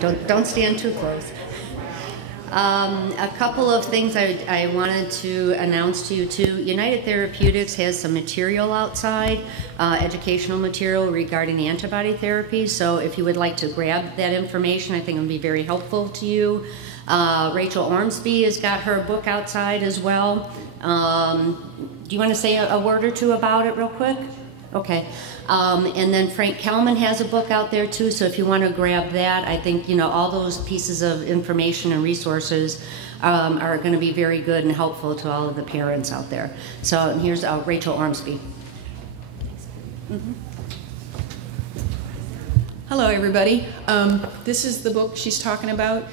Don't stand too close. A couple of things I wanted to announce to you too. United Therapeutics has some material outside, educational material regarding the antibody therapy. So if you would like to grab that information, I think it would be very helpful to you. Rachel Ormsby has got her book outside as well. Do you want to say a word or two about it real quick? Okay. And then Frank Kelman has a book out there too, so if you want to grab that, I think, you know, all those pieces of information and resources are going to be very good and helpful to all of the parents out there. So here's Rachel Ormsby. Mm-hmm. Hello, everybody. This is the book she's talking about.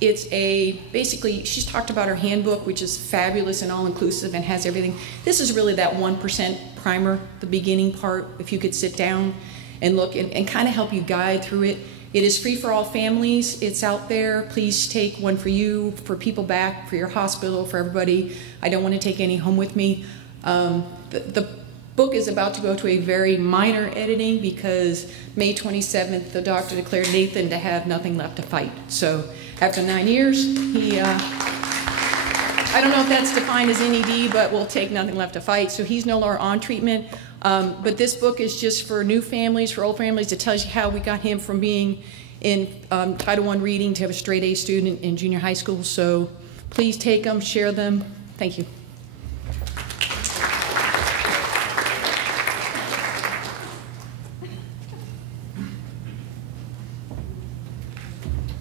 Basically, she's talked about her handbook, which is fabulous and all-inclusive and has everything. This is really that 1% primer, the beginning part, if you could sit down and look and kind of help you guide through it. It is free for all families. It's out there. Please take one for you, for people back, for your hospital, for everybody. I don't want to take any home with me. The book is about to go to a very minor editing because May 27th, the doctor declared Nathan to have nothing left to fight. So after 9 years, he, I don't know if that's defined as NED, but we'll take nothing left to fight. So he's no longer on treatment. But this book is just for new families, for old families. It tells you how we got him from being in Title I reading to have a straight A student in junior high school. So please take them, share them. Thank you.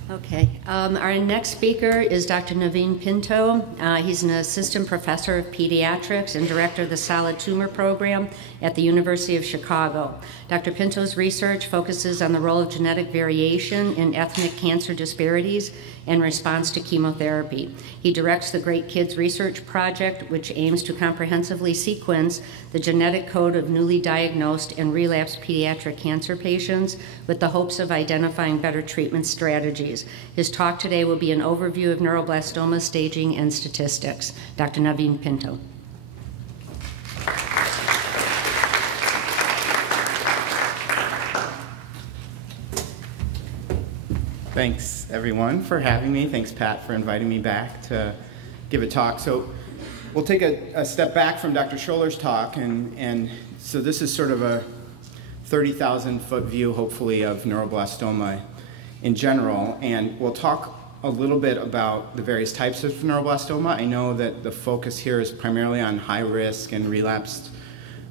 Okay, our next speaker is Dr. Naveen Pinto. He's an assistant professor of pediatrics and director of the solid tumor program at the University of Chicago. Dr. Pinto's research focuses on the role of genetic variation in ethnic cancer disparities in response to chemotherapy. He directs the Great Kids Research Project, which aims to comprehensively sequence the genetic code of newly diagnosed and relapsed pediatric cancer patients with the hopes of identifying better treatment strategies. His talk today will be an overview of neuroblastoma staging and statistics. Dr. Naveen Pinto. Thanks, everyone, for having me. Thanks, Pat, for inviting me back to give a talk. So we'll take a step back from Dr. Scholler's talk, and so this is sort of a 30,000-foot view, hopefully, of neuroblastoma in general, and we'll talk a little bit about the various types of neuroblastoma. I know that the focus here is primarily on high-risk and relapsed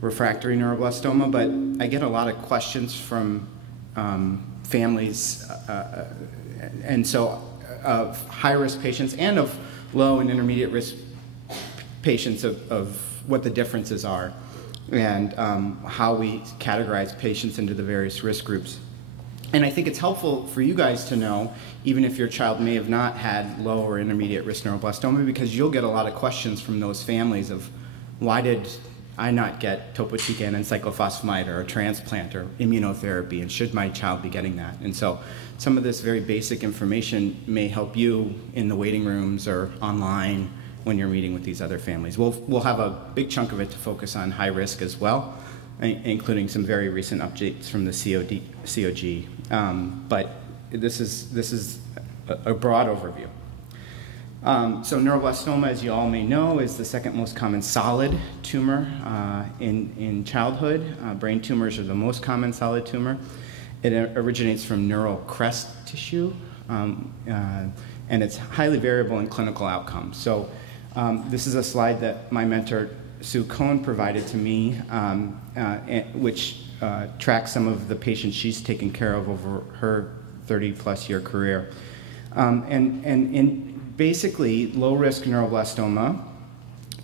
refractory neuroblastoma, but I get a lot of questions from families, and so of high-risk patients and of low and intermediate risk patients of what the differences are and how we categorize patients into the various risk groups. And I think it's helpful for you guys to know, even if your child may have not had low or intermediate risk neuroblastoma, because you'll get a lot of questions from those families of why did I not get topotecan and cyclophosphamide or a transplant or immunotherapy, and should my child be getting that? And so some of this very basic information may help you in the waiting rooms or online when you're meeting with these other families. We'll have a big chunk of it to focus on high risk as well, including some very recent updates from the COG. But this is a broad overview. So neuroblastoma, as you all may know, is the second most common solid tumor in childhood. Brain tumors are the most common solid tumor. It originates from neural crest tissue, and it's highly variable in clinical outcomes. So this is a slide that my mentor, Sue Cohn, provided to me, which tracks some of the patients she's taken care of over her 30-plus year career. Basically, low-risk neuroblastoma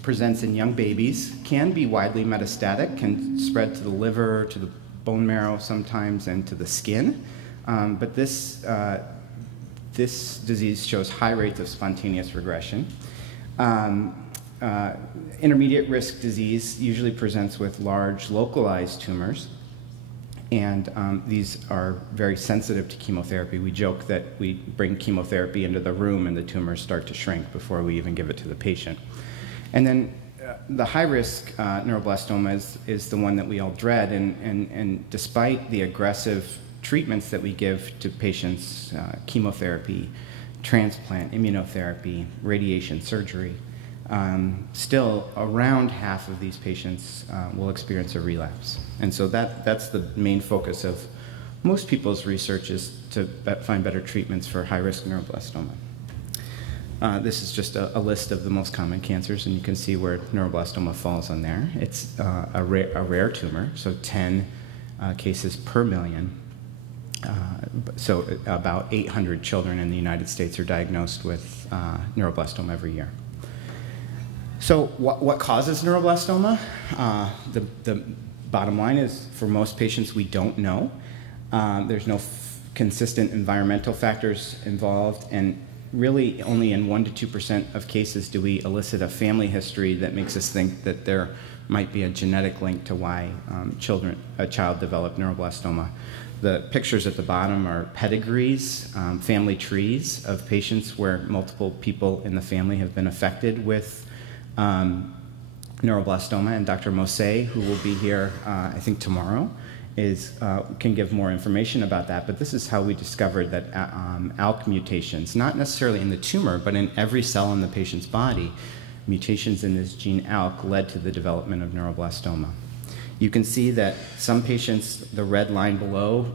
presents in young babies, can be widely metastatic, can spread to the liver, to the bone marrow sometimes, and to the skin. But this disease shows high rates of spontaneous regression. Intermediate risk disease usually presents with large localized tumors, and these are very sensitive to chemotherapy. We joke that we bring chemotherapy into the room and the tumors start to shrink before we even give it to the patient. And then the high-risk neuroblastoma is the one that we all dread, and despite the aggressive treatments that we give to patients, chemotherapy, transplant, immunotherapy, radiation, surgery, still around half of these patients will experience a relapse. And so that's the main focus of most people's research, is to find better treatments for high-risk neuroblastoma. This is just a list of the most common cancers, and you can see where neuroblastoma falls on there. It's a rare tumor, so 10 cases per million. So about 800 children in the United States are diagnosed with neuroblastoma every year. So what causes neuroblastoma? The bottom line is, for most patients, we don't know. There's no consistent environmental factors involved, and really only in 1% to 2% of cases do we elicit a family history that makes us think that there might be a genetic link to why a child developed neuroblastoma. The pictures at the bottom are pedigrees, family trees of patients where multiple people in the family have been affected with neuroblastoma, and Dr. Mose, who will be here, I think tomorrow, can give more information about that. But this is how we discovered that ALK mutations, not necessarily in the tumor, but in every cell in the patient's body, mutations in this gene ALK led to the development of neuroblastoma. You can see that some patients, the red line below,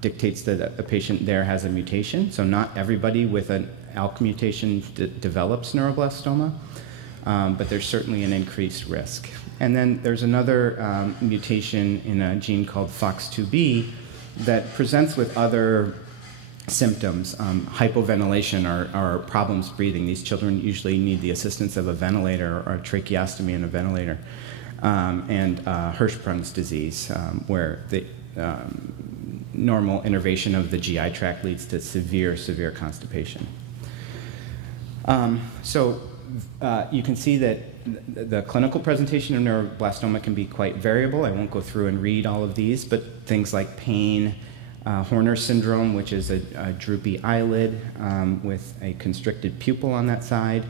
dictates that a patient there has a mutation. So not everybody with an ALK mutation develops neuroblastoma, but there's certainly an increased risk. And then there's another mutation in a gene called FOX2B that presents with other symptoms, hypoventilation or problems breathing. These children usually need the assistance of a ventilator or a tracheostomy and a ventilator. And Hirschsprung's disease, where the normal innervation of the GI tract leads to severe constipation. So you can see that the clinical presentation of neuroblastoma can be quite variable. I won't go through and read all of these, but things like pain, Horner syndrome, which is a droopy eyelid with a constricted pupil on that side,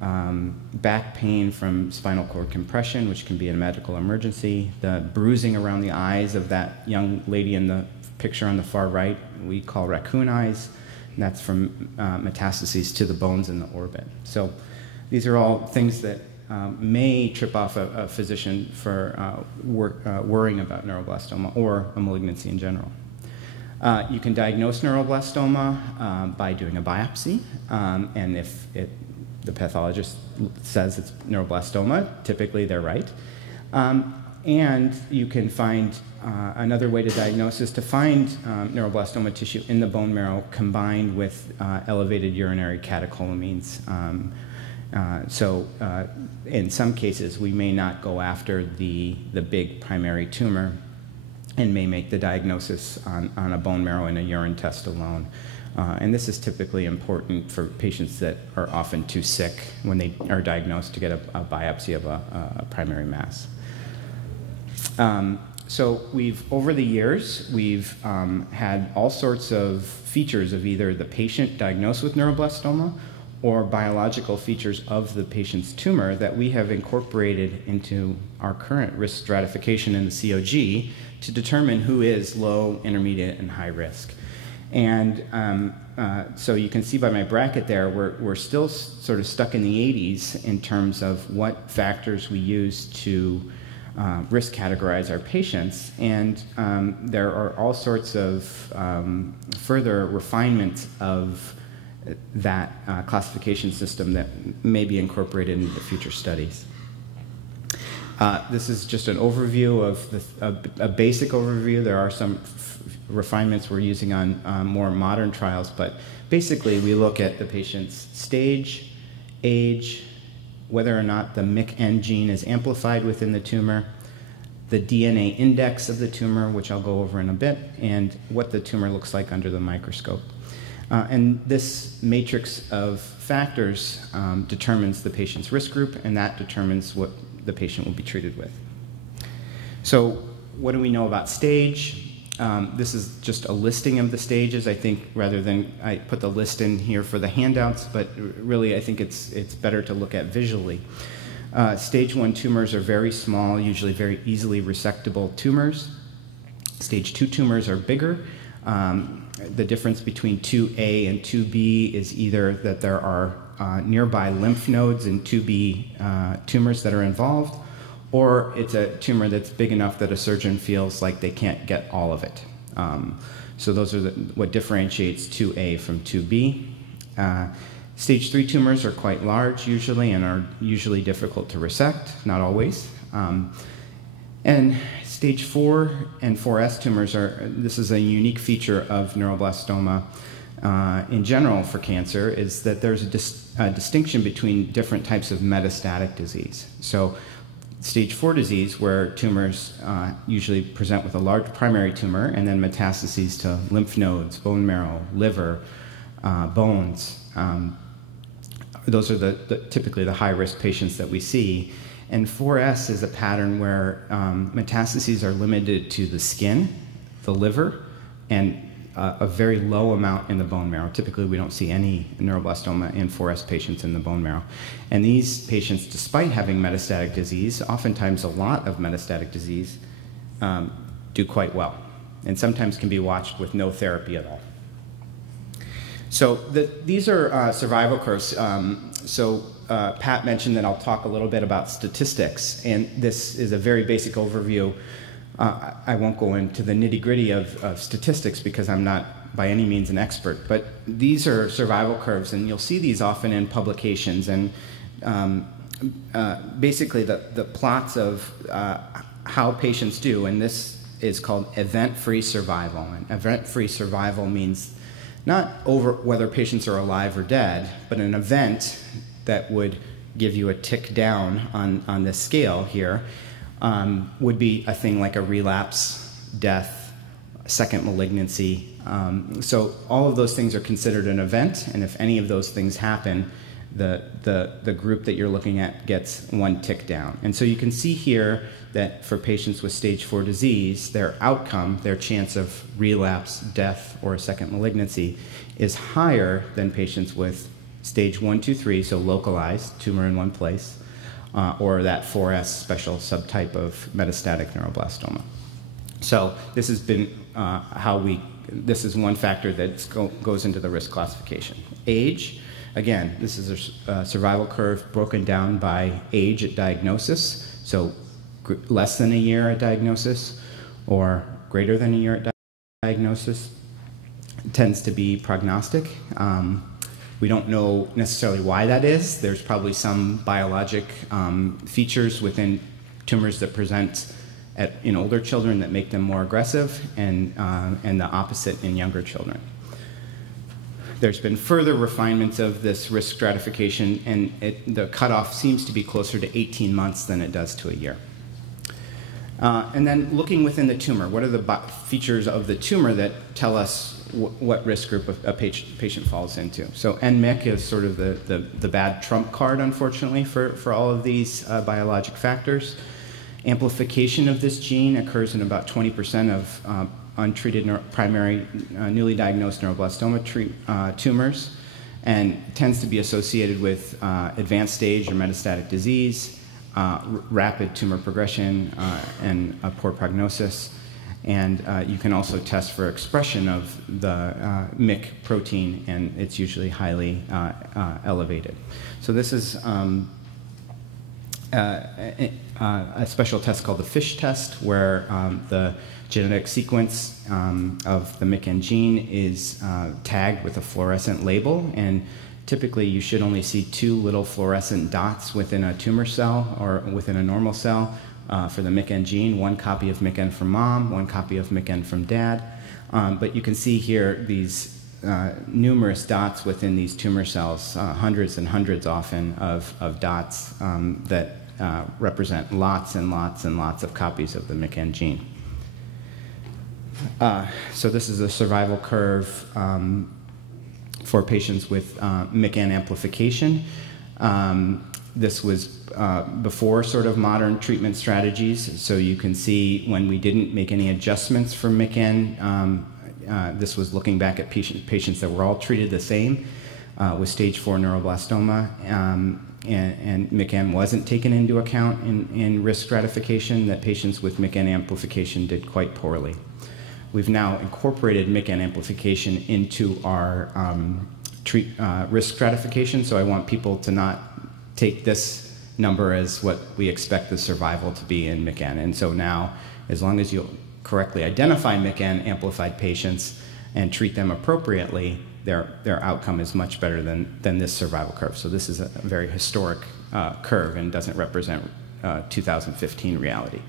back pain from spinal cord compression, which can be a medical emergency, the bruising around the eyes of that young lady in the picture on the far right, we call raccoon eyes, and that's from metastases to the bones in the orbit. So these are all things that may trip off a physician for worrying about neuroblastoma or a malignancy in general. You can diagnose neuroblastoma by doing a biopsy, and if the pathologist says it's neuroblastoma, typically they're right. And you can find another way to diagnose is to find neuroblastoma tissue in the bone marrow combined with elevated urinary catecholamines. So in some cases, we may not go after the big primary tumor and may make the diagnosis on a bone marrow and a urine test alone. And this is typically important for patients that are often too sick when they are diagnosed to get a biopsy of a primary mass. So over the years, we've had all sorts of features of either the patient diagnosed with neuroblastoma or biological features of the patient's tumor that we have incorporated into our current risk stratification in the COG to determine who is low, intermediate, and high risk. And so you can see by my bracket there, we're still sort of stuck in the 80s in terms of what factors we use to risk categorize our patients. And there are all sorts of further refinements of that classification system that may be incorporated into future studies. This is just an overview of a basic overview. There are some refinements we're using on more modern trials, but basically we look at the patient's stage, age, whether or not the MYC-N gene is amplified within the tumor, the DNA index of the tumor, which I'll go over in a bit, and what the tumor looks like under the microscope. And this matrix of factors determines the patient's risk group, and that determines what the patient will be treated with. So what do we know about stage? This is just a listing of the stages. I think rather than I put the list in here for the handouts, but really I think it's better to look at visually. Stage 1 tumors are very small, usually very easily resectable tumors. Stage 2 tumors are bigger, The difference between 2A and 2B is either that there are nearby lymph nodes and 2B tumors that are involved, or it's a tumor that's big enough that a surgeon feels like they can't get all of it. So those are what differentiates 2A from 2B. Stage 3 tumors are quite large usually and are usually difficult to resect, not always. And stage 4 and 4S tumors this is a unique feature of neuroblastoma in general for cancer, is that there's a distinction between different types of metastatic disease. So stage 4 disease, where tumors usually present with a large primary tumor and then metastases to lymph nodes, bone marrow, liver, bones. Those are typically the high-risk patients that we see. And 4S is a pattern where metastases are limited to the skin, the liver, and a very low amount in the bone marrow. Typically, we don't see any neuroblastoma in 4S patients in the bone marrow. And these patients, despite having metastatic disease, oftentimes a lot of metastatic disease, do quite well, and sometimes can be watched with no therapy at all. So these are survival curves. Pat mentioned that I'll talk a little bit about statistics, and this is a very basic overview. I won't go into the nitty-gritty of statistics because I'm not by any means an expert, but these are survival curves, and you'll see these often in publications, and basically the plots of how patients do, and this is called event-free survival. And event-free survival means not over whether patients are alive or dead, but an event that would give you a tick down on this scale here would be a thing like a relapse, death, second malignancy. So all of those things are considered an event, and if any of those things happen, the group that you're looking at gets one tick down. And so you can see here that for patients with stage 4 disease, their outcome, their chance of relapse, death, or a second malignancy is higher than patients with stage 1, 2, 3, so localized, tumor in one place, or that 4S special subtype of metastatic neuroblastoma. So this has been this is one factor that goes into the risk classification. Age, again, this is a survival curve broken down by age at diagnosis, so less than a year at diagnosis or greater than a year at diagnosis. It tends to be prognostic. We don't know necessarily why that is. There's probably some biologic features within tumors that present in older children that make them more aggressive, and the opposite in younger children. There's been further refinements of this risk stratification, and the cutoff seems to be closer to 18 months than it does to a year. And then looking within the tumor, what are the features of the tumor that tell us what risk group a patient falls into? So NMIC is sort of the bad trump card, unfortunately, for all of these biologic factors. Amplification of this gene occurs in about 20% of untreated primary newly diagnosed neuroblastoma tumors, and tends to be associated with advanced stage or metastatic disease, rapid tumor progression, and a poor prognosis. And you can also test for expression of the MYC protein, and it's usually highly elevated. So this is a special test called the FISH test, where the genetic sequence of the MYC gene is tagged with a fluorescent label, and typically you should only see 2 little fluorescent dots within a tumor cell or within a normal cell for the MYC gene, 1 copy of MYC from mom, 1 copy of MYC from dad. But you can see here these numerous dots within these tumor cells, hundreds and hundreds often of dots that represent lots and lots and lots of copies of the MYC gene. So this is a survival curve for patients with MYC amplification. This was before sort of modern treatment strategies, so you can see when we didn't make any adjustments for MYC, this was looking back at patients that were all treated the same with stage 4 neuroblastoma, and MYC wasn't taken into account in risk stratification, that patients with MYC amplification did quite poorly. we've now incorporated MICAN amplification into our risk stratification. So I want people to not take this number as what we expect the survival to be in MICAN. And so now, as long as you correctly identify MICAN amplified patients and treat them appropriately, their outcome is much better than this survival curve. So this is a very historic curve and doesn't represent 2015 reality.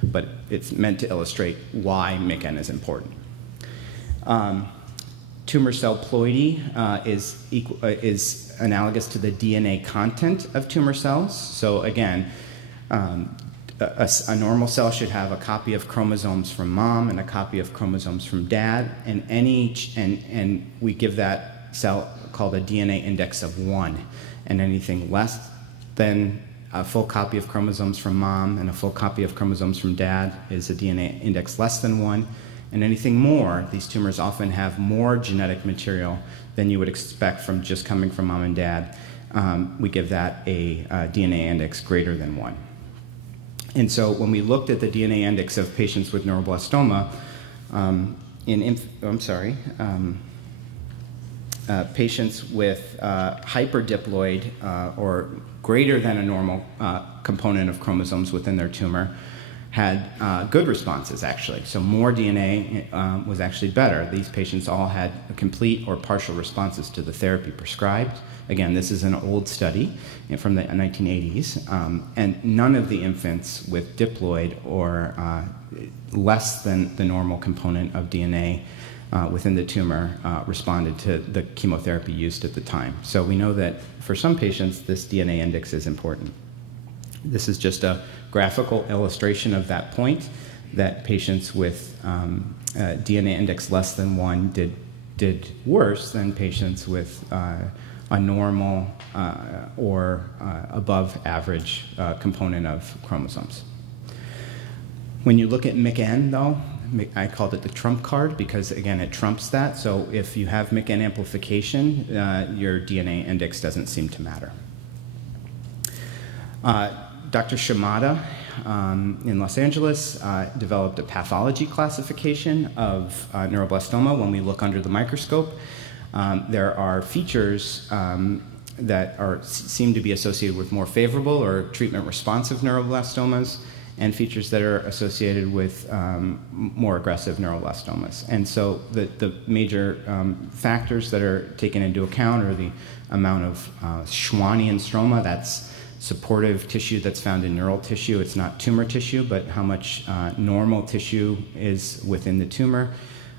But it's meant to illustrate why MICAN is important. Tumor cell ploidy is analogous to the DNA content of tumor cells. So again, a normal cell should have a copy of chromosomes from mom and a copy of chromosomes from dad, and we give that cell called a DNA index of 1, and anything less than a full copy of chromosomes from mom and a full copy of chromosomes from dad is a DNA index less than 1, and anything more, these tumors often have more genetic material than you would expect from just coming from mom and dad. We give that a DNA index greater than 1. And so when we looked at the DNA index of patients with neuroblastoma, patients with hyperdiploid or greater than a normal component of chromosomes within their tumor had good responses, actually. So more DNA was actually better. These patients all had complete or partial responses to the therapy prescribed. Again, this is an old study from the 1980s, and none of the infants with diploid or less than the normal component of DNA within the tumor responded to the chemotherapy used at the time. So we know that for some patients, this DNA index is important. This is just a graphical illustration of that point, that patients with DNA index less than 1 did worse than patients with a normal or above average component of chromosomes. When you look at MICAN, though, I called it the trump card because, again, it trumps that. So if you have MICAN amplification, your DNA index doesn't seem to matter. Dr. Shimada in Los Angeles developed a pathology classification of neuroblastoma. When we look under the microscope, there are features that seem to be associated with more favorable or treatment-responsive neuroblastomas, and features that are associated with more aggressive neuroblastomas. And so the major factors that are taken into account are the amount of Schwannian stroma, that's supportive tissue that's found in neural tissue. It's not tumor tissue, but how much normal tissue is within the tumor,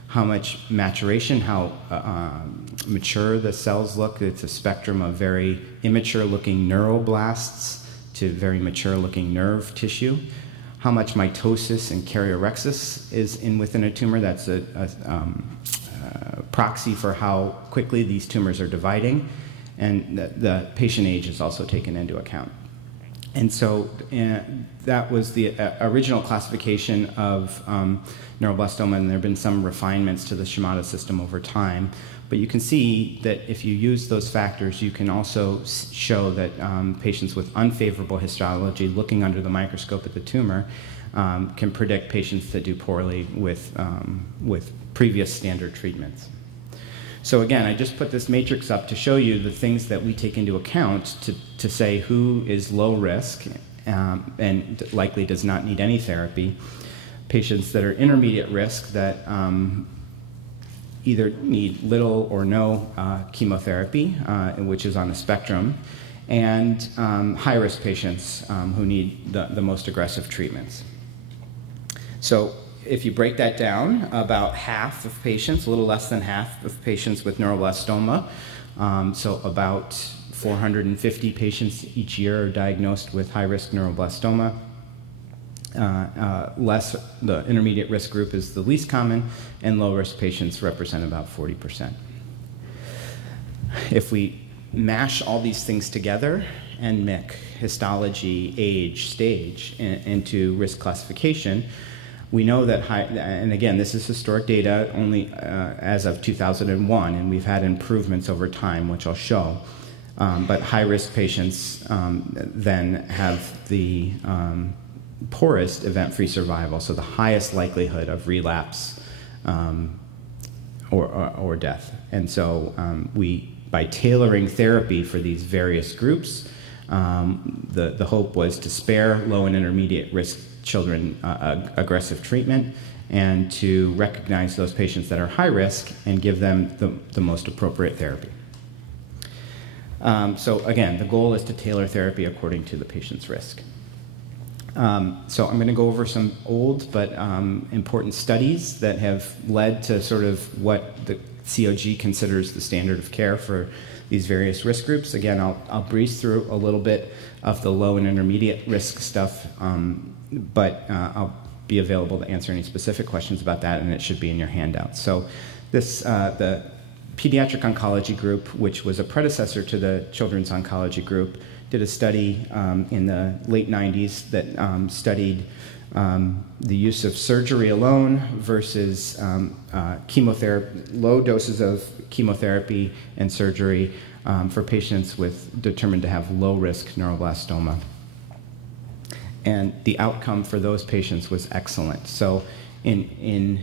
how much maturation, how mature the cells look. It's a spectrum of very immature-looking neuroblasts to very mature-looking nerve tissue. How much mitosis and karyorrhexis is within a tumor. That's a proxy for how quickly these tumors are dividing. And the patient age is also taken into account. And so that was the original classification of neuroblastoma, and there have been some refinements to the Shimada system over time. But you can see that if you use those factors, you can also show that patients with unfavorable histology, looking under the microscope at the tumor, can predict patients that do poorly with previous standard treatments. So again, I just put this matrix up to show you the things that we take into account to say who is low risk and likely does not need any therapy, patients that are intermediate risk that either need little or no chemotherapy, which is on a spectrum, and high-risk patients who need the most aggressive treatments. So if you break that down, about half of patients, a little less than half of patients with neuroblastoma, so about 450 patients each year are diagnosed with high-risk neuroblastoma. The intermediate risk group is the least common, and low-risk patients represent about 40%. If we mash all these things together and mix histology, age, stage into risk classification, we know that and again, this is historic data only as of 2001, and we've had improvements over time, which I'll show. But high-risk patients then have the poorest event-free survival, so the highest likelihood of relapse or death. And so by tailoring therapy for these various groups, the hope was to spare low and intermediate risk children aggressive treatment, and to recognize those patients that are high risk and give them the most appropriate therapy. So again, the goal is to tailor therapy according to the patient's risk. So I'm going to go over some old but important studies that have led to sort of what the COG considers the standard of care for these various risk groups. Again, I'll breeze through a little bit of the low and intermediate risk stuff, but I'll be available to answer any specific questions about that, and it should be in your handout. So this, the Pediatric Oncology Group, which was a predecessor to the Children's Oncology Group, did a study in the late 90s that studied the use of surgery alone versus chemotherapy, low doses of chemotherapy and surgery for patients determined to have low-risk neuroblastoma. And the outcome for those patients was excellent. So in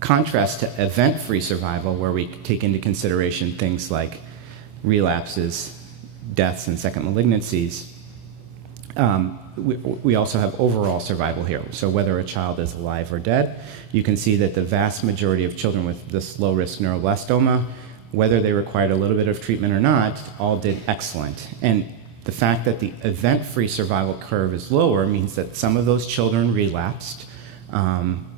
contrast to event-free survival, where we take into consideration things like relapses, deaths, and second malignancies, we also have overall survival here. So whether a child is alive or dead, you can see that the vast majority of children with this low-risk neuroblastoma, whether they required a little bit of treatment or not, all did excellent. And the fact that the event-free survival curve is lower means that some of those children relapsed.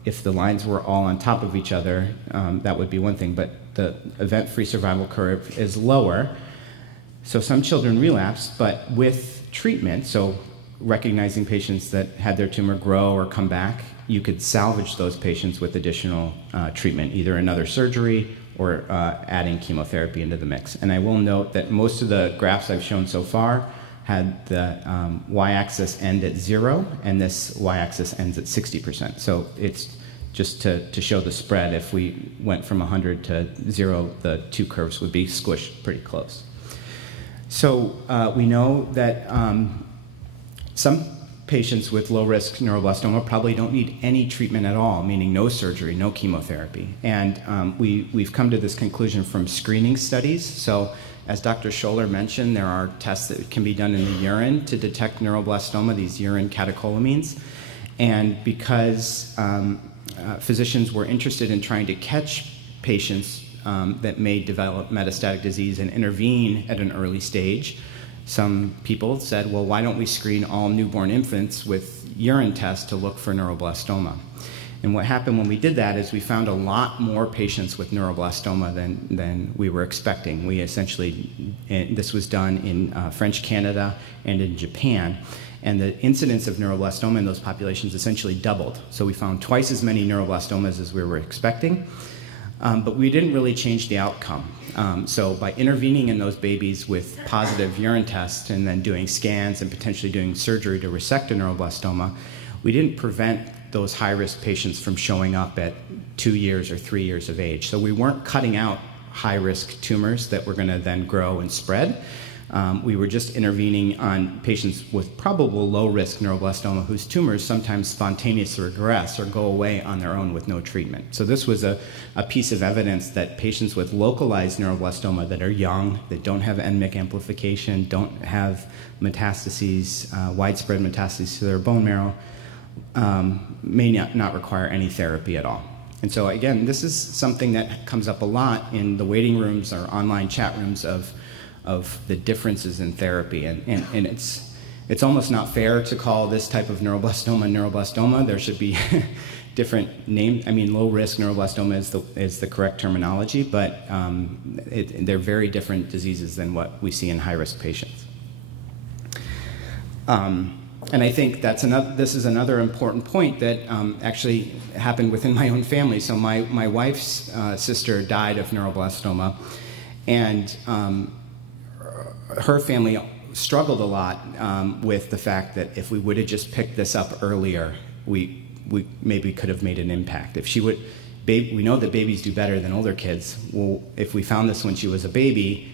If the lines were all on top of each other, that would be one thing, but the event-free survival curve is lower. So some children relapsed, but with treatment, so recognizing patients that had their tumor grow or come back, you could salvage those patients with additional treatment, either another surgery or adding chemotherapy into the mix. And I will note that most of the graphs I've shown so far had the y-axis end at 0, and this y-axis ends at 60%. So it's just to show the spread. If we went from 100 to 0, the two curves would be squished pretty close. So we know that some patients with low-risk neuroblastoma probably don't need any treatment at all, meaning no surgery, no chemotherapy. And we've come to this conclusion from screening studies. So as Dr. Scholler mentioned, there are tests that can be done in the urine to detect neuroblastoma, these urine catecholamines. And because physicians were interested in trying to catch patients that may develop metastatic disease and intervene at an early stage, some people said, well, why don't we screen all newborn infants with urine tests to look for neuroblastoma? And what happened when we did that is we found a lot more patients with neuroblastoma than we were expecting. We essentially, this was done in French Canada and in Japan, and the incidence of neuroblastoma in those populations essentially doubled. So we found twice as many neuroblastomas as we were expecting, but we didn't really change the outcome. So by intervening in those babies with positive urine tests and then doing scans and potentially doing surgery to resect a neuroblastoma, we didn't prevent those high-risk patients from showing up at 2 years or 3 years of age. So we weren't cutting out high-risk tumors that were going to then grow and spread. We were just intervening on patients with probable low-risk neuroblastoma whose tumors sometimes spontaneously regress or go away on their own with no treatment. So this was a piece of evidence that patients with localized neuroblastoma that are young, that don't have NMIC amplification, don't have metastases, widespread metastases to their bone marrow, may not require any therapy at all. And so again, this is something that comes up a lot in the waiting rooms or online chat rooms of the differences in therapy, and it's almost not fair to call this type of neuroblastoma. There should be different names. I mean, low-risk neuroblastoma is the correct terminology, but they're very different diseases than what we see in high-risk patients. And I think this is another important point that actually happened within my own family. So my wife's sister died of neuroblastoma, and her family struggled a lot with the fact that if we would have just picked this up earlier, we maybe could have made an impact. If she would, we know that babies do better than older kids. Well, if we found this when she was a baby,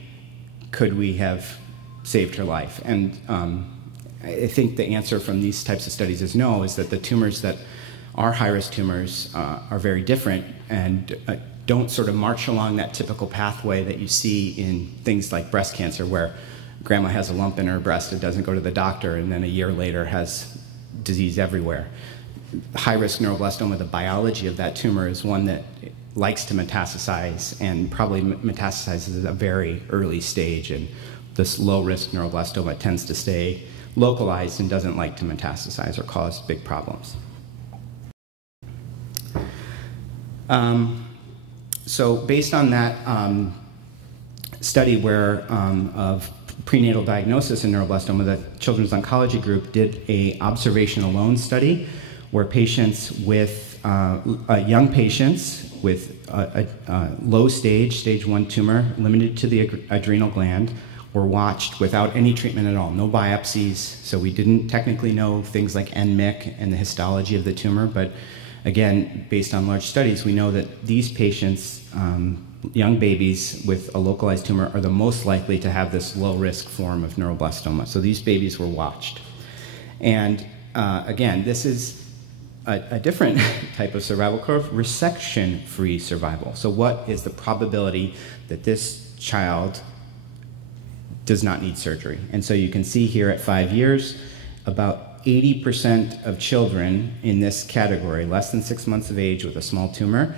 could we have saved her life? And I think the answer from these types of studies is no, is that the tumors that our high-risk tumors are very different and don't sort of march along that typical pathway that you see in things like breast cancer, where grandma has a lump in her breast and doesn't go to the doctor, and then a year later has disease everywhere. High-risk neuroblastoma, the biology of that tumor is one that likes to metastasize, and probably metastasizes at a very early stage, and this low-risk neuroblastoma tends to stay localized and doesn't like to metastasize or cause big problems. So based on that study of prenatal diagnosis in neuroblastoma, the Children's Oncology Group did a observation alone study where patients with young patients with a low stage 1 tumor limited to the adrenal gland were watched without any treatment at all, no biopsies, so we didn't technically know things like NMIC and the histology of the tumor, but again, based on large studies, we know that these patients, young babies with a localized tumor, are the most likely to have this low-risk form of neuroblastoma. So these babies were watched. And again, this is a different type of survival curve, resection-free survival. So what is the probability that this child does not need surgery? And so you can see here at 5 years, about 80% of children in this category, less than 6 months of age with a small tumor,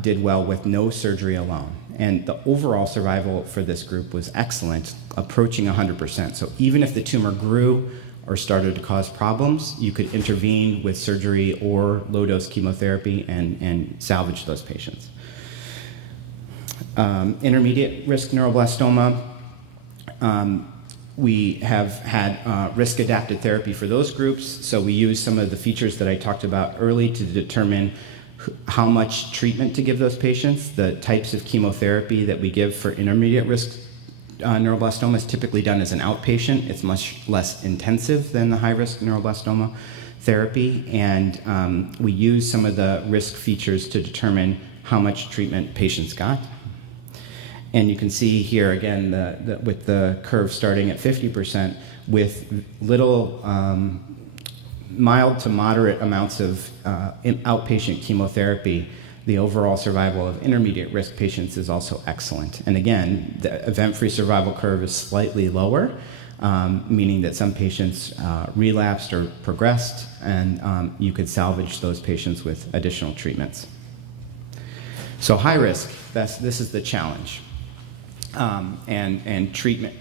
did well with no surgery alone. And the overall survival for this group was excellent, approaching 100%. So even if the tumor grew or started to cause problems, you could intervene with surgery or low-dose chemotherapy and salvage those patients. Intermediate risk neuroblastoma, we have had risk-adapted therapy for those groups, so we use some of the features that I talked about early to determine how much treatment to give those patients. The types of chemotherapy that we give for intermediate risk neuroblastoma is typically done as an outpatient. It's much less intensive than the high-risk neuroblastoma therapy, and we use some of the risk features to determine how much treatment patients got. And you can see here again, with the curve starting at 50%, with little mild to moderate amounts of outpatient chemotherapy, the overall survival of intermediate risk patients is also excellent. And again, the event-free survival curve is slightly lower, meaning that some patients relapsed or progressed, and you could salvage those patients with additional treatments. So high risk, this is the challenge. And treatment.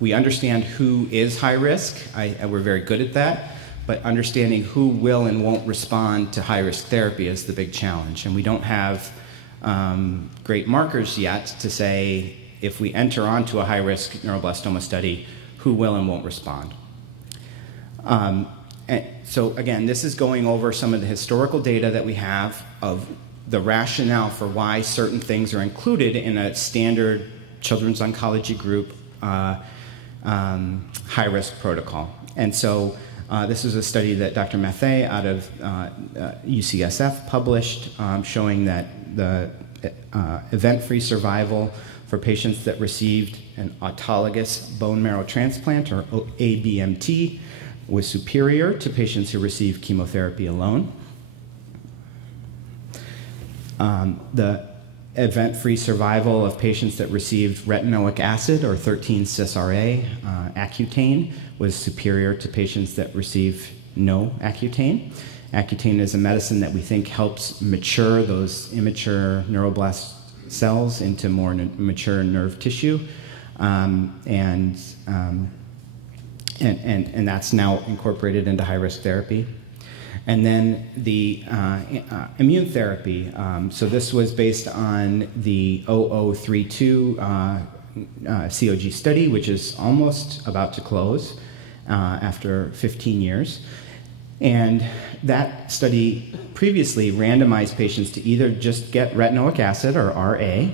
We understand who is high risk. We're very good at that. But understanding who will and won't respond to high-risk therapy is the big challenge. And we don't have great markers yet to say, if we enter onto a high-risk neuroblastoma study, who will and won't respond. And so again, this is going over some of the historical data that we have of the rationale for why certain things are included in a standard Children's Oncology Group high-risk protocol. And so this is a study that Dr. Mathey out of UCSF published, showing that the event-free survival for patients that received an autologous bone marrow transplant, or ABMT, was superior to patients who received chemotherapy alone. The event-free survival of patients that received retinoic acid, or 13-cis-RA, Accutane, was superior to patients that receive no Accutane. Accutane is a medicine that we think helps mature those immature neuroblast cells into more mature nerve tissue, and that's now incorporated into high-risk therapy. And then the immune therapy. So this was based on the 0032 COG study, which is almost about to close after 15 years. And that study previously randomized patients to either just get retinoic acid, or RA,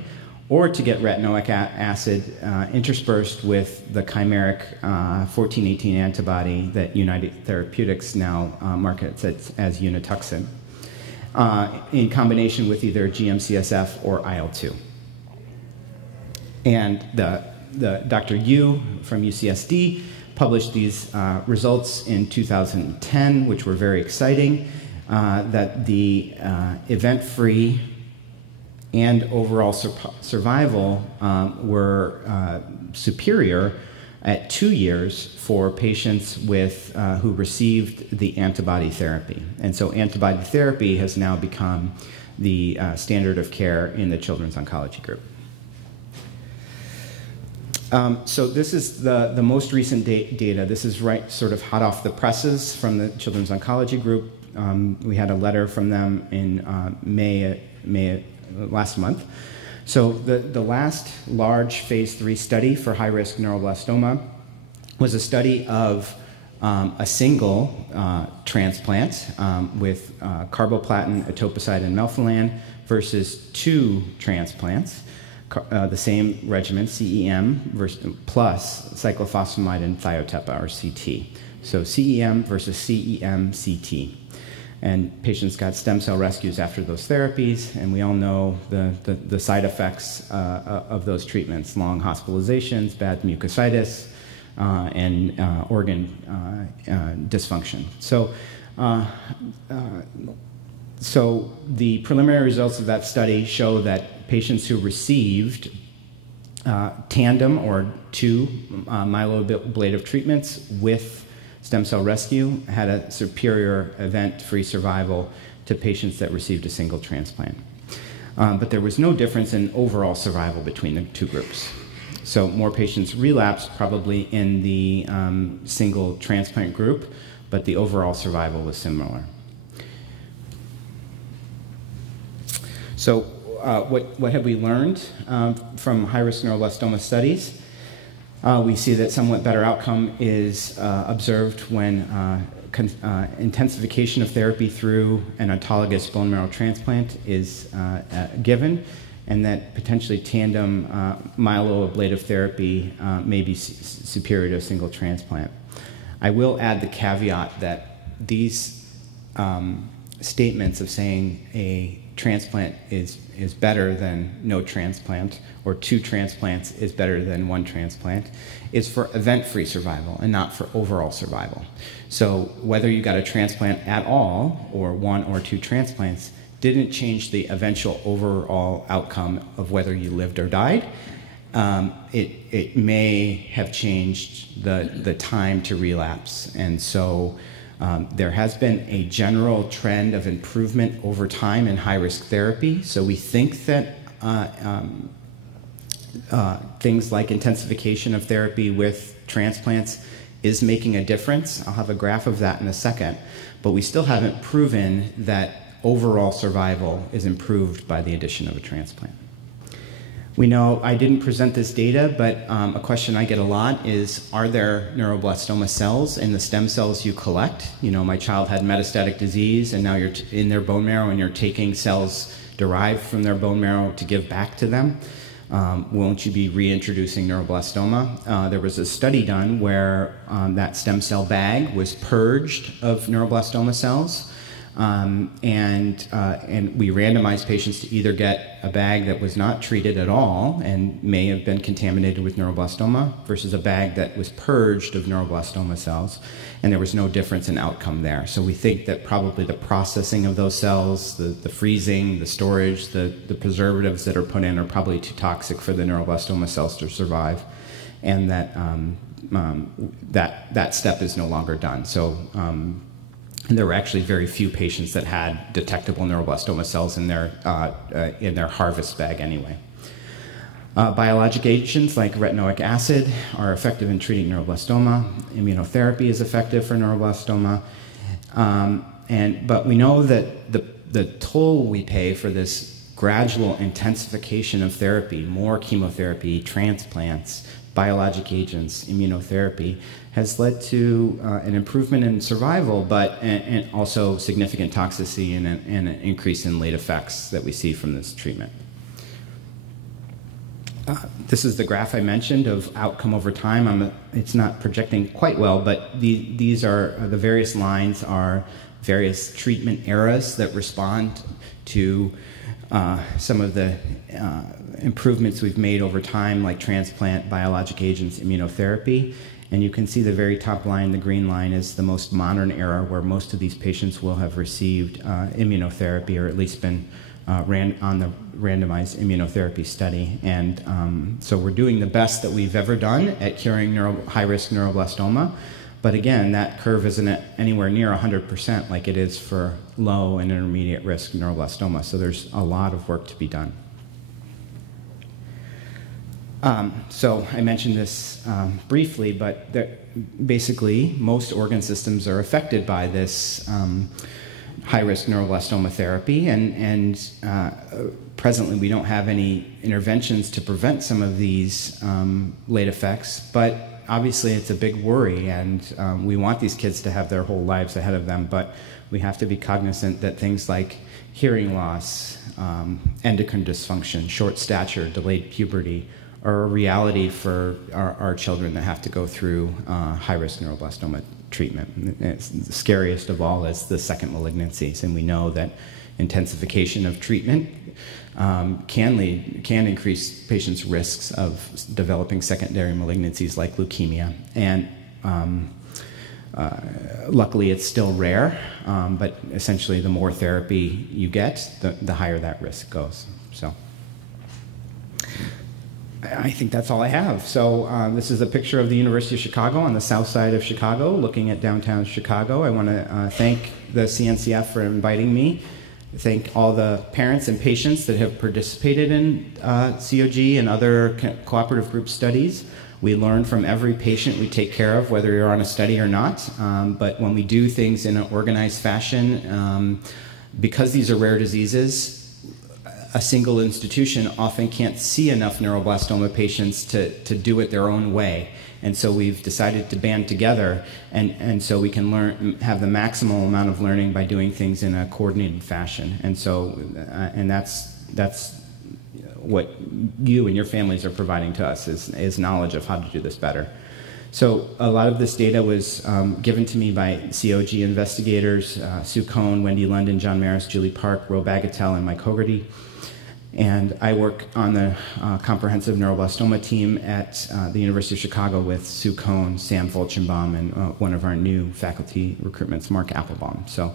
or to get retinoic acid interspersed with the chimeric 1418 antibody that United Therapeutics now markets as Unituxin, in combination with either GM-CSF or IL-2. And the Dr. Yu from UCSD published these results in 2010, which were very exciting. that the event-free and overall survival were superior at 2 years for patients with who received the antibody therapy. And so antibody therapy has now become the standard of care in the children's oncology group. So this is the most recent data. This is right sort of hot off the presses from the children's oncology group. We had a letter from them in May last month. So the last large phase 3 study for high-risk neuroblastoma was a study of a single transplant with carboplatin, etoposide, and melphalan versus 2 transplants, the same regimen, CEM plus cyclophosphamide and thiotepa, or CT. So CEM versus CEM-CT. And patients got stem cell rescues after those therapies, and we all know the side effects of those treatments: long hospitalizations, bad mucositis, and organ dysfunction. So the preliminary results of that study show that patients who received tandem or 2 myeloablative treatments with stem cell rescue had a superior event-free survival to patients that received a single transplant. But there was no difference in overall survival between the 2 groups. So more patients relapsed probably in the single transplant group, but the overall survival was similar. So what have we learned from high-risk neuroblastoma studies? We see that somewhat better outcome is observed when intensification of therapy through an autologous bone marrow transplant is given, and that potentially tandem myeloablative therapy may be superior to a single transplant. I will add the caveat that these statements of saying a transplant is better than no transplant, or 2 transplants is better than 1 transplant, is for event-free survival and not for overall survival. So whether you got a transplant at all, or 1 or 2 transplants, didn't change the eventual overall outcome of whether you lived or died. It may have changed the time to relapse. And so there has been a general trend of improvement over time in high-risk therapy. So we think that things like intensification of therapy with transplants is making a difference. I'll have a graph of that in a second. But we still haven't proven that overall survival is improved by the addition of a transplant. We know, I didn't present this data, but a question I get a lot is, are there neuroblastoma cells in the stem cells you collect? You know, my child had metastatic disease, and now you're in their bone marrow, and you're taking cells derived from their bone marrow to give back to them. Won't you be reintroducing neuroblastoma? There was a study done where that stem cell bag was purged of neuroblastoma cells. And we randomized patients to either get a bag that was not treated at all and may have been contaminated with neuroblastoma versus a bag that was purged of neuroblastoma cells, and there was no difference in outcome there. So we think that probably the processing of those cells, the freezing, the storage, the preservatives that are put in are probably too toxic for the neuroblastoma cells to survive, and that that step is no longer done. So and there were actually very few patients that had detectable neuroblastoma cells in their harvest bag anyway. Biologic agents like retinoic acid are effective in treating neuroblastoma. Immunotherapy is effective for neuroblastoma. But we know that the toll we pay for this gradual intensification of therapy, more chemotherapy, transplants, biologic agents, immunotherapy, has led to an improvement in survival, but and also significant toxicity and an increase in late effects that we see from this treatment. This is the graph I mentioned of outcome over time. It's not projecting quite well, but these are the various lines are various treatment eras that respond to some of the improvements we've made over time, like transplant, biologic agents, immunotherapy. And you can see the very top line, the green line, is the most modern era where most of these patients will have received immunotherapy or at least been on the randomized immunotherapy study. And so we're doing the best that we've ever done at curing high-risk neuroblastoma. But again, that curve isn't anywhere near 100% like it is for low and intermediate risk neuroblastoma. So there's a lot of work to be done. So I mentioned this briefly, but basically most organ systems are affected by this high-risk neuroblastoma therapy, and presently we don't have any interventions to prevent some of these late effects, but obviously it's a big worry, and we want these kids to have their whole lives ahead of them, but we have to be cognizant that things like hearing loss, endocrine dysfunction, short stature, delayed puberty are a reality for our children that have to go through high-risk neuroblastoma treatment. It's the scariest of all is the second malignancies, and we know that intensification of treatment can increase patients' risks of developing secondary malignancies like leukemia. And luckily, it's still rare, but essentially, the more therapy you get, the higher that risk goes. So I think that's all I have. So this is a picture of the University of Chicago on the south side of Chicago, looking at downtown Chicago. I want to thank the CNCF for inviting me. Thank all the parents and patients that have participated in COG and other cooperative group studies. We learn from every patient we take care of, whether you're on a study or not. But when we do things in an organized fashion, because these are rare diseases, a single institution often can't see enough neuroblastoma patients to do it their own way. And so we've decided to band together, and so we can have the maximal amount of learning by doing things in a coordinated fashion. And so, and that's what you and your families are providing to us is knowledge of how to do this better. So a lot of this data was given to me by COG investigators, Sue Cohn, Wendy London, John Maris, Julie Park, Ro Bagatelle, and Mike Hogarty. And I work on the comprehensive neuroblastoma team at the University of Chicago with Sue Cohn, Sam Volchenbaum, and one of our new faculty recruitments, Mark Applebaum. So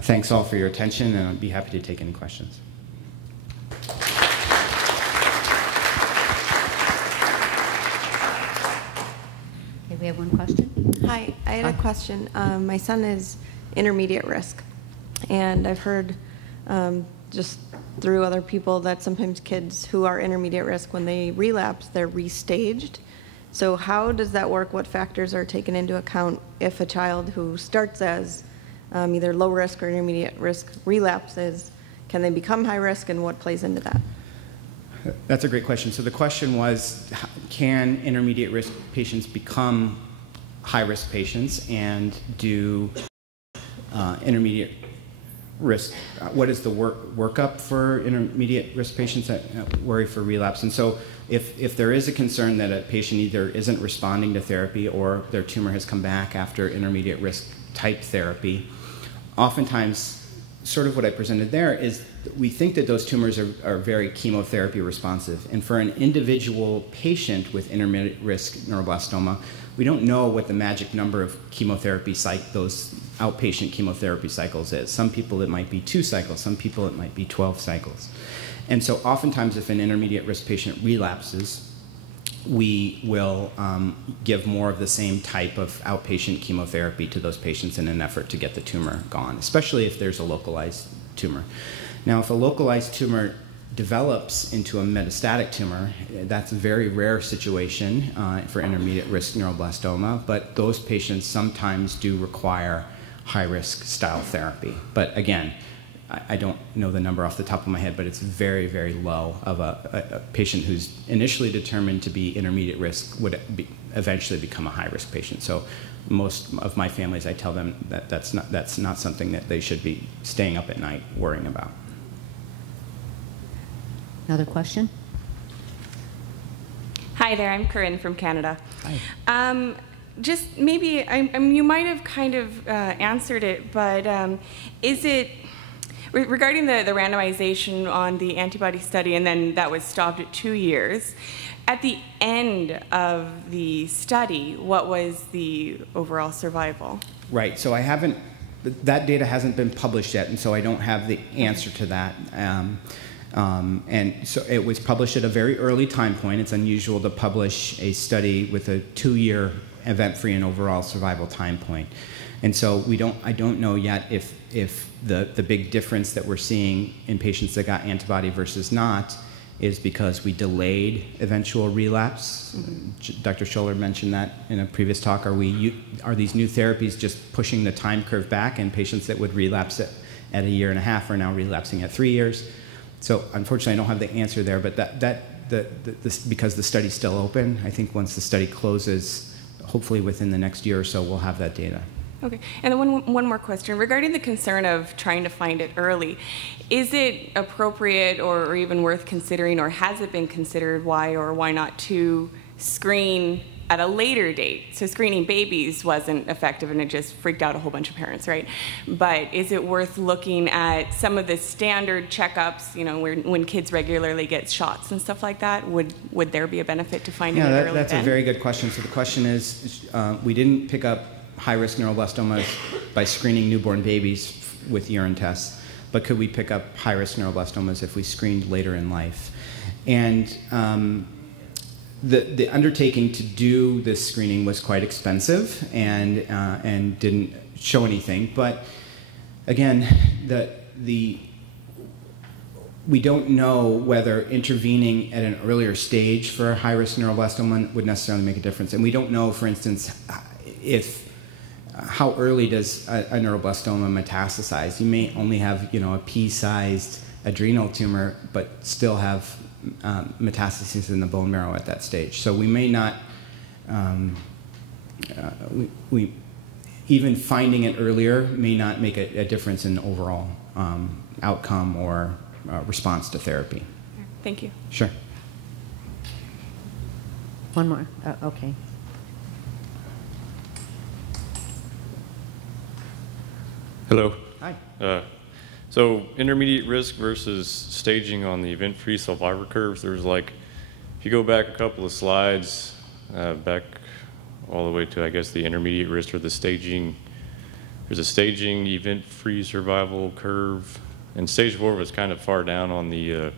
thanks all for your attention, and I'd be happy to take any questions. Okay, we have one question. Hi, I had a question. My son is intermediate risk, and I've heard just through other people that sometimes kids who are intermediate risk, when they relapse, they're restaged. So how does that work? What factors are taken into account if a child who starts as either low risk or intermediate risk relapses? Can they become high risk, and what plays into that? That's a great question. So the question was, can intermediate risk patients become high risk patients, and do intermediate risk, what is the workup for intermediate risk patients that worry for relapse? And so if there is a concern that a patient either isn't responding to therapy or their tumor has come back after intermediate risk type therapy, oftentimes sort of what I presented there is we think that those tumors are very chemotherapy responsive. And for an individual patient with intermediate risk neuroblastoma, we don't know what the magic number of chemotherapy those outpatient chemotherapy cycles is. Some people it might be 2 cycles, some people it might be 12 cycles. And so oftentimes if an intermediate risk patient relapses, we will give more of the same type of outpatient chemotherapy to those patients in an effort to get the tumor gone, especially if there's a localized tumor. Now, if a localized tumor develops into a metastatic tumor, that's a very rare situation for intermediate risk neuroblastoma, but those patients sometimes do require high-risk style therapy. But again, I don't know the number off the top of my head, but it's very, very low of a patient who's initially determined to be intermediate risk would eventually become a high-risk patient. So most of my families, I tell them that that's not something that they should be staying up at night worrying about. Another question? Hi there, I'm Corinne from Canada. Hi. Just maybe, you might have kind of answered it, but is it, Regarding the randomization on the antibody study, and then that was stopped at 2 years, at the end of the study, what was the overall survival? Right, so that data hasn't been published yet, and so I don't have the answer to that. And so it was published at a very early time point. It's unusual to publish a study with a 2-year event-free and overall survival time point. And so I don't know yet if the big difference that we're seeing in patients that got antibody versus not is because we delayed eventual relapse. Dr. Scholler mentioned that in a previous talk. Are these new therapies just pushing the time curve back, and patients that would relapse at 1.5 years are now relapsing at 3 years? So unfortunately, I don't have the answer there, but because the study's still open, I think once the study closes, hopefully within the next year or so, we'll have that data. Okay, and then one more question. Regarding the concern of trying to find it early, is it appropriate or even worth considering, or has it been considered, why or why not, to screen at a later date? So screening babies wasn't effective and it just freaked out a whole bunch of parents, right? But is it worth looking at some of the standard checkups, you know, when kids regularly get shots and stuff like that? Would there be a benefit to finding it early? That's a very good question. So the question is, we didn't pick up high-risk neuroblastomas by screening newborn babies with urine tests, but could we pick up high-risk neuroblastomas if we screened later in life? And the undertaking to do this screening was quite expensive and didn't show anything. But again, we don't know whether intervening at an earlier stage for a high-risk neuroblastoma would necessarily make a difference. And we don't know, for instance, how early does a neuroblastoma metastasize? You may only have, a pea-sized adrenal tumor, but still have metastases in the bone marrow at that stage. So we may not, even finding it earlier may not make a difference in overall outcome or response to therapy. Thank you. Sure. One more. Okay. Hello. Hi. So intermediate risk versus staging on the event-free survivor curves, there's if you go back a couple of slides, back all the way to, I guess, the intermediate risk or the staging, there's a staging event-free survival curve, and stage 4 was kind of far down on the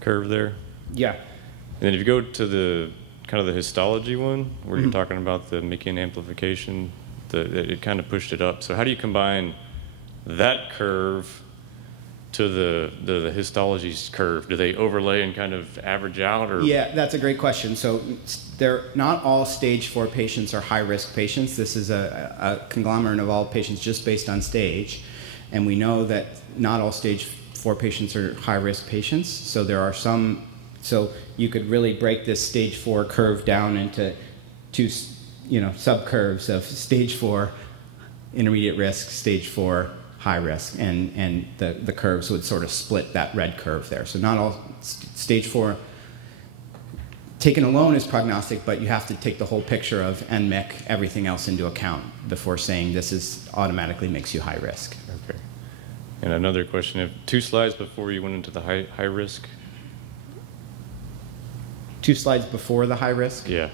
curve there. Yeah. And then if you go to the kind of the histology one, where you're talking about the Mickian amplification, it kind of pushed it up. So how do you combine that curve to the histology curve? Do they overlay and kind of average out? Or? Yeah, that's a great question. So not all stage 4 patients are high-risk patients. This is a conglomerate of all patients just based on stage. And we know that not all stage 4 patients are high-risk patients. So there are some, so you could really break this stage 4 curve down into two subcurves of stage 4 intermediate risk, stage 4 high risk, and the curves would sort of split that red curve there. So not all stage 4 taken alone is prognostic, but you have to take the whole picture of NMIC, everything else into account before saying this is automatically makes you high risk. Okay. And another question, 2 slides before you went into the high risk? 2 slides before the high risk? Yeah.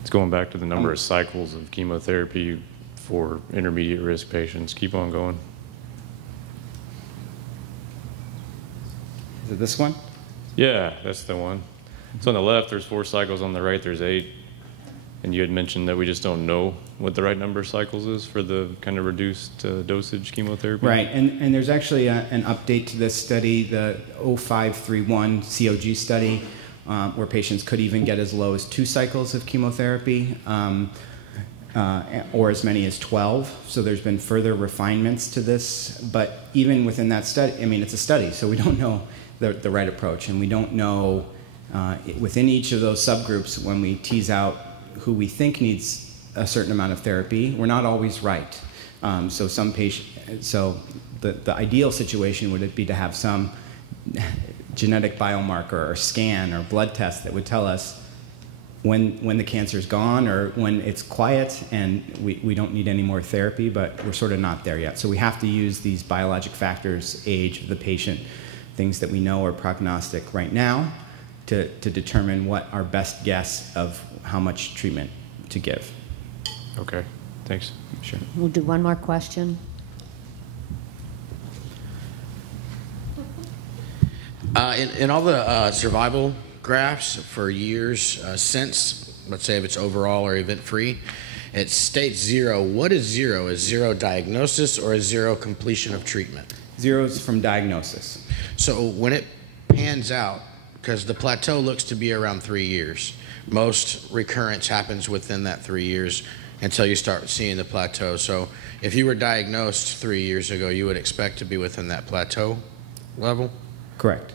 It's going back to the number of cycles of chemotherapy for intermediate risk patients. Keep on going. Is it this one? Yeah, that's the one. So on the left, there's 4 cycles. On the right, there's 8. And you had mentioned that we just don't know what the right number of cycles is for the kind of reduced dosage chemotherapy. Right, and there's actually an update to this study, the 0531 COG study, where patients could even get as low as 2 cycles of chemotherapy, or as many as 12. So there's been further refinements to this. But even within that study, I mean, it's a study, so we don't know the right approach. And we don't know within each of those subgroups, when we tease out who we think needs a certain amount of therapy, we're not always right. So the ideal situation would be to have some genetic biomarker or scan or blood test that would tell us when the cancer's gone or when it's quiet and we don't need any more therapy, but we're sort of not there yet. So we have to use these biologic factors, age of the patient, things that we know are prognostic right now to determine what our best guess of how much treatment to give. Okay, thanks. Sure. We'll do one more question. In all the survival graphs for years since, let's say if it's overall or event-free, it states 0. What is 0? Is 0 diagnosis or is 0 completion of treatment? 0 is from diagnosis. So when it pans out, because the plateau looks to be around 3 years, most recurrence happens within that 3 years until you start seeing the plateau. So if you were diagnosed 3 years ago, you would expect to be within that plateau level? Correct.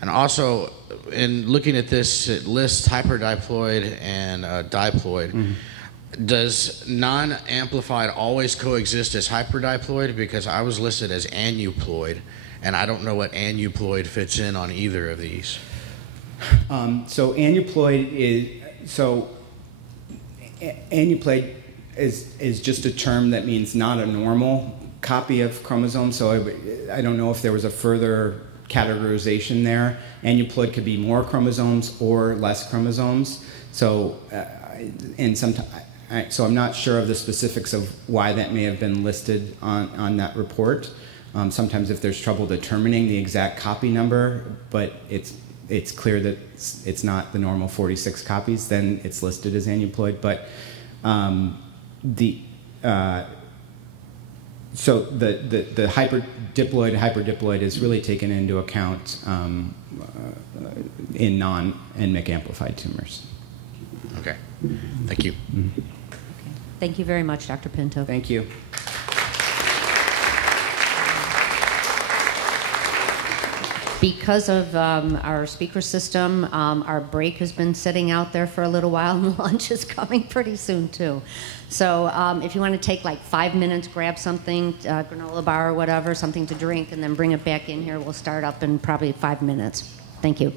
And also, in looking at this, it lists hyperdiploid and diploid. Mm-hmm. Does non-amplified always coexist as hyperdiploid? Because I was listed as aneuploid, and I don't know what aneuploid fits in on either of these. So aneuploid is just a term that means not a normal copy of chromosome. So I don't know if there was a further categorization there. Aneuploid could be more chromosomes or less chromosomes. So so I'm not sure of the specifics of why that may have been listed on that report. Sometimes if there's trouble determining the exact copy number, but it's clear that it's not the normal 46 copies, then it's listed as aneuploid. But so the hyperdiploid is really taken into account in non-NMIC amplified tumors. Okay, thank you. Mm-hmm. Okay. Thank you very much, Dr. Pinto. Thank you. Because of our speaker system, our break has been sitting out there for a little while, and lunch is coming pretty soon, too. So if you want to take like 5 minutes, grab something, granola bar or whatever, something to drink, and then bring it back in here, we'll start up in probably 5 minutes. Thank you.